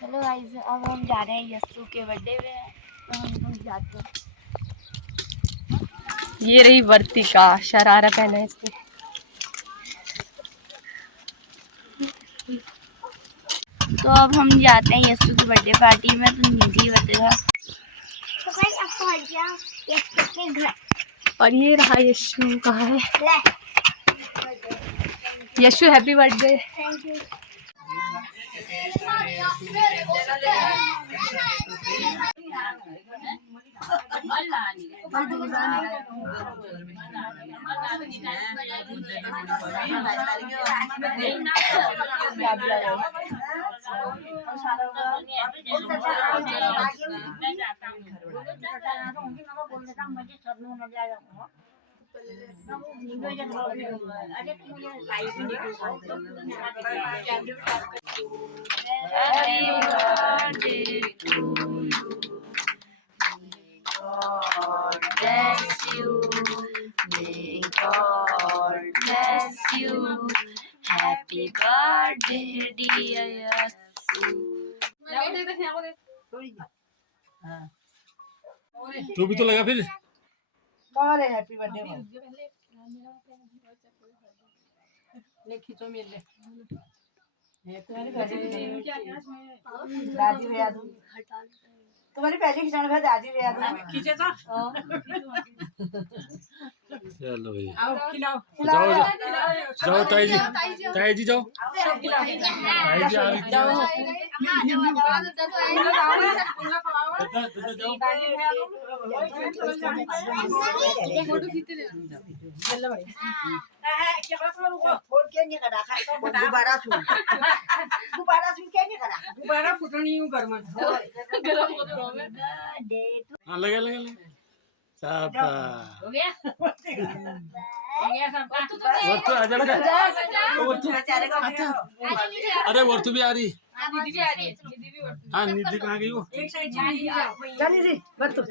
चलो गाइस, अब हम जा रहे हैं यस्सु के बर्थडे में, तो हम जाते हैं। ये रही वर्तिका, शरारत है ना इसकी। तो अब हम जाते हैं यस्सु की बर्थडे पार्टी में, तो निधि बताएगा। तो गाइस अब पहुंच गया यस्सु के घर, और ये रहा यशु। कहाँ है Yashu? Happy birthday. Thank you. Happy birthday, dear Yassu. तू भी तो लगा फिर। कौन है हैप्पी बर्थडे में? ले खींचो मेरे दादी भैया दूं तुम्हारी पहले खिंचाने का दादी भैया दूं खींचे तो चलो भैया आओ खिलाओ जाओ जाओ ताई जी जाओ ताई जी आ रही जाओ फोटो खींचते चल भाई दोबारा फुटनी हूँ घर में हाँ लगा लगा लगा सापा हो गया वर्तु आ जा वर्तु अरे वर्तु भी आ रही। दीदी भी आ रही है हाँ निधि कहाँ गई वो? एक साइड चली जी बत्तू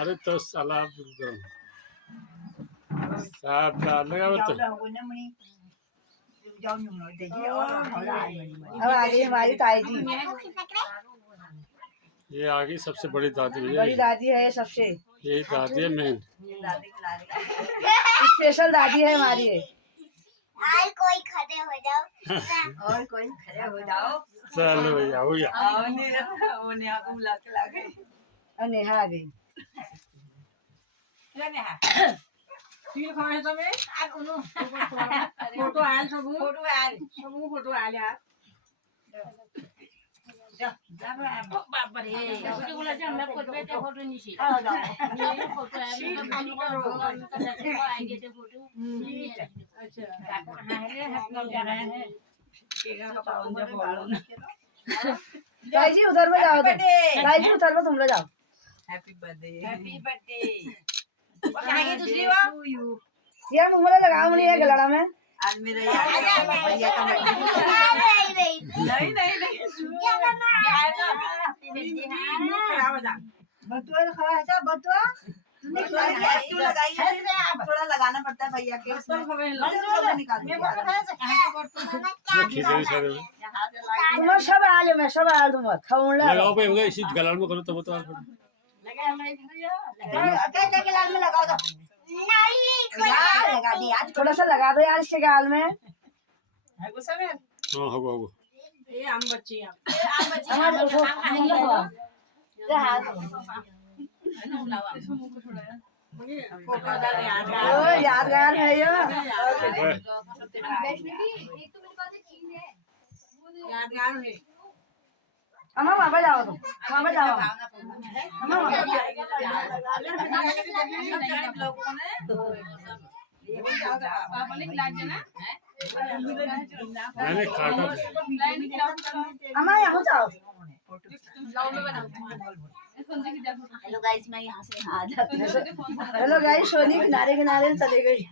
अरे तो साला सापा लगा वर्तु। अब आ गई हमारी ताई जी ये आ गई सबसे बड़ी दादी भैया। बड़ी दादी है सबसे यही दादी है मेन। स्पेशल दादी है हमारी है और कोई खड़े हो जाओ और कोई खड़े हो जाओ चलो भैया हो गया। वो नेहा को बुला के ला गई और नेहा आ गई फील खाए तो मैं फोटो आयल सब फोटो आयल यार बाप रे फोटो बोला जे हमरा फोटो पे फोटो नहीं फोटो आएंगे तो फोटो अच्छा गाइस जी उधर में जाओ गाइस जी उधर में तुम लोग जाओ हैप्पी बर्थडे कहां दूसरी वो यार मुंह में लगाओ मुझे गलाड़ा में आज मेरा यार भैया का बटुआ खड़ा है क्या बटुआ थोड़ा लगाना पड़ता है भैया के तुम सब आले मैं सब आल तुम खाऊं लगाओ पे होगा इसी गलाड़ में करो तब तो गाल में लगाओ तो नहीं लगा दी आज थोड़ा सा लगा दो यार इसके गाल में है गुस्सा में हाँ होगा होगा ये आम बच्ची हमारे यादगार है ये यादगार है अम्मा वहाँ पे जाओ तुम वहाँ पे जाओ अम्मा वहाँ मैंने काटा अम्मा यहाँ जाओ हेलो गाइस, मैं यहाँ से आ जाती हूँ। हेलो गाइस सोनी किनारे किनारे चले गई